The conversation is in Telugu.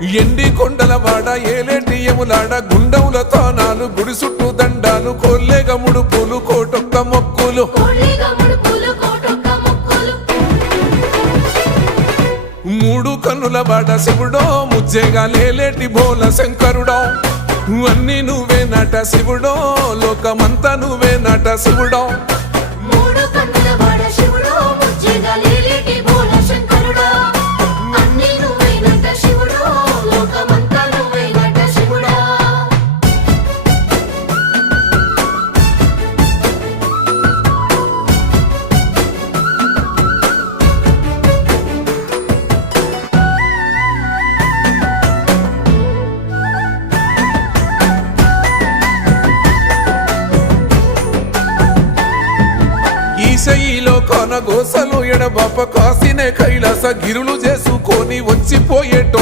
ఎండి కొండల వాడ ఏలేటియములాడ గుండముల తానాలు గుడి చుట్టూ దండాలు కొల్లేగ ముడుపులు కోటొక్క మొక్కులు మూడు కన్నుల వాడ శివుడో ముజ్జేగా లేలేటి బోల శంకరుడో అన్ని నువ్వే నట శివుడో లోకమంతా నువ్వే నట శివుడో ఈశయిలో కొన గోసలు ఎడబాప కాసినే కైలాస గిరులు చేసుకొని వచ్చిపోయేటోళ్ళు